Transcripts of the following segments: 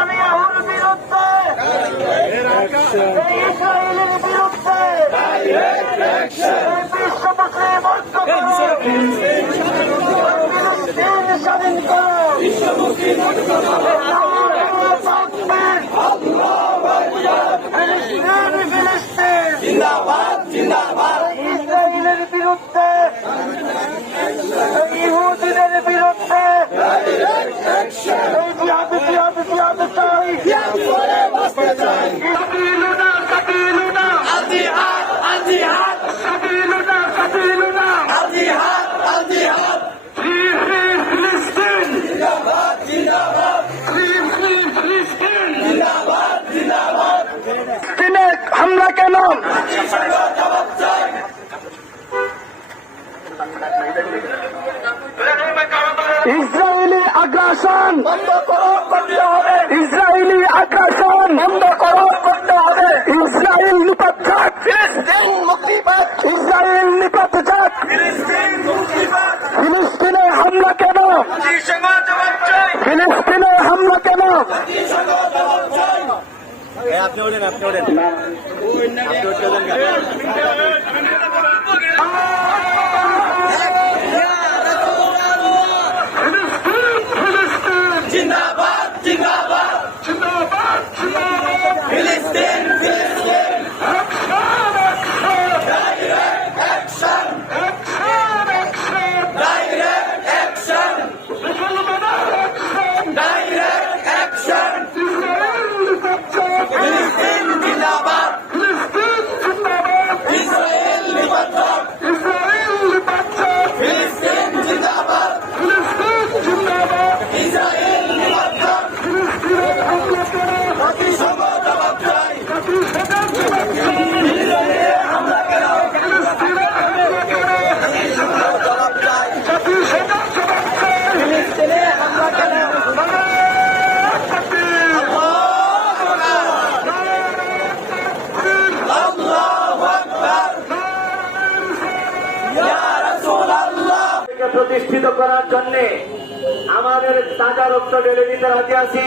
নেতানিয়াহুর বিরুদ্ধে, ইসরায়েলের বিরুদ্ধে বিশ্ব মুসলিম ঐক্য করো, ফিলিস্তিন স্বাধীন করো, ফিলিস্তিন জিন্দাবাদ, জিন্দাবাদ, ইসরায়েলের বিরুদ্ধে, ইহুদিদের বিরুদ্ধে জিহাদ জিহাদ জিহাদ চাই, সাবিলুনা সাবিলুনা আল জিহাদ, আল জিহাদ, সাবিলুনা সাবিলুনা আল জিহাদ, আল জিহাদ, ফ্রি ফ্রি ফিলিস্তিন জিন্দাবাদ, জিন্দাবাদ, ফ্রি ফ্রি ফিলিস্তিন জিন্দাবাদ, জিন্দাবাদ। ফিলিস্তিনে হামলা কেন? জবাব চাই। ইসরায়েলি আগ্রাসন বন্ধ করো, করতে হবে। ইসরায়েলি আগ্রাসন বন্ধ করো, করতে হবে। ইসরায়েল নিপাত, ফিলিস্তিন মুক্তিবাদ, ইসরায়েল নিপাত, ফিলিস্তিন মুক্তিবাদ। ফিলিস্তিনে হামলা কেন? ফিলিস্তিনে হামলা কেন? আপনি ওঠেন, আপনি ওঠেন। জিন্দাবাদ, জিন্দাবাদ, জিন্দাবাদ, জিন্দাবাদ, ফিলিস্তিন, ফিলিস্তিন, direct action, direct action, direct action, ফিলিস্তিন জিন্দাবাদ, ফিলিস্তিন জিন্দাবাদ, ইসরায়েল নিপাত, ইসরায়েল নিপাত, ফিলিস্তিন জিন্দাবাদ, ফিলিস্তিন জিন্দাবাদ, ইসরায়েল নিপাত, ফিলিস্তিনের হামলা কেন? জাতিসংঘ জবাব চাই, জাতিসংঘ জবাব চাই, ইসরায়েলে হামলা কেন? ফিলিস্তিনের হামলা কেন? জাতিসংঘ জবাব চাই, জাতিসংঘ জবাব চাই, ফিলিস্তিনে হামলা কেন? প্রতিষ্ঠিত করার জন্য আমাদের তাজা রক্ত ঢেলে দিতে রাজি আছি।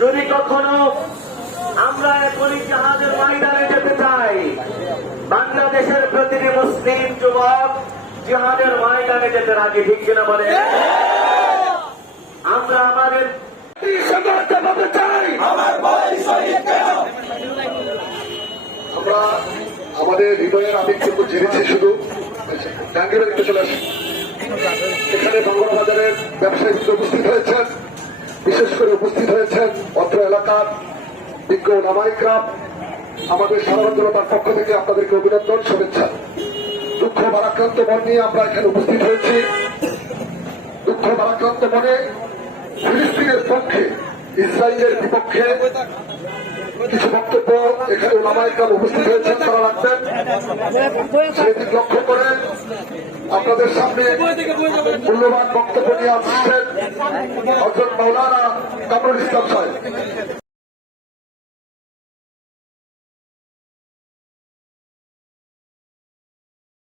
যদি কখনো আমরা এখনই জাহাজের ময়দানে যেতে চাই, বাংলাদেশের প্রতিটি মুসলিম যুবক জিহাদের ময়দানে যেতে রাজি, ঠিক কিনা বলে? আমরা আমাদের চাই, আমার ভয় শহীদ কেন? আমরা আমাদের হৃদয়ের আবেগটুকু জেনেছি শুধু জাহাঙ্গীরের একটু চলে আসেন। এখানে বাংলা বাজারের ব্যবসায়ীরা উপস্থিত হয়েছেন, বিশেষ করে উপস্থিত হয়েছেন অত্র এলাকার বিজ্ঞ ওলামায়ে-কেরাম। আমাদের সাধারণ জনতার পক্ষ থেকে আপনাদেরকে অভিনন্দন, শুভেচ্ছা। দুঃখ ভারাক্রান্ত মন নিয়ে আমরা এখানে উপস্থিত হয়েছি। দুঃখ ভারাক্রান্ত মনে ফিলিস্তিনের পক্ষে, ইসরায়েলের বিপক্ষে কিছু বক্তব্য এখানে ওলামায়ে-কেরাম উপস্থিত হয়েছেন, তারা রাখবেন। সেদিক লক্ষ্য করে আপনাদের সামনে মূল্যবান বক্তব্য নিয়ে আসছেন হযরত মাওলানা কামরুল ইসলাম সাহেব।